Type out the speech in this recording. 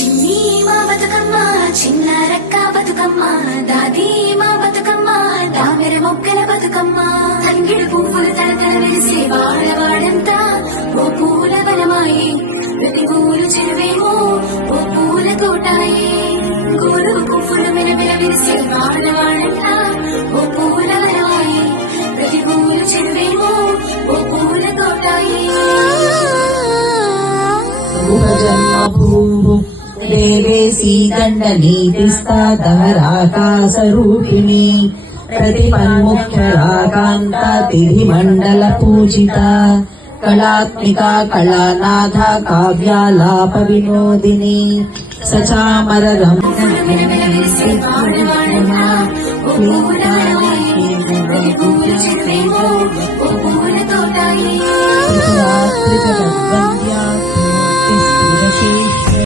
చిన్ని మా బతుకమ్మ చిన్నారక్క బతుకమ్మ దాది మా బతుకమ్మ దామెర మొక్కల బతుకమ్మ తంగిడు పువ్వులు తలతల వెలిసే వాడవాడంతా ఓ పూల వనమాయి ప్రతి పూలు చెరువేమో ఓ పూల తోటాయి గోరు పువ్వులు మెలమెల వెలిసే వాడవాడంతా ఓ పూల వనమాయి ప్రతి పూలు చెరువేమో ఓ పూల తోటాయి దేవేశీ దండనీతిస్తాదహరాకాశరూపిణి ప్రతిపన్ముఖ్యరాకాంత తిథిమండల పూజిత కళాత్మికా కళానాథ కావ్యాలాప వినోదిని సచామర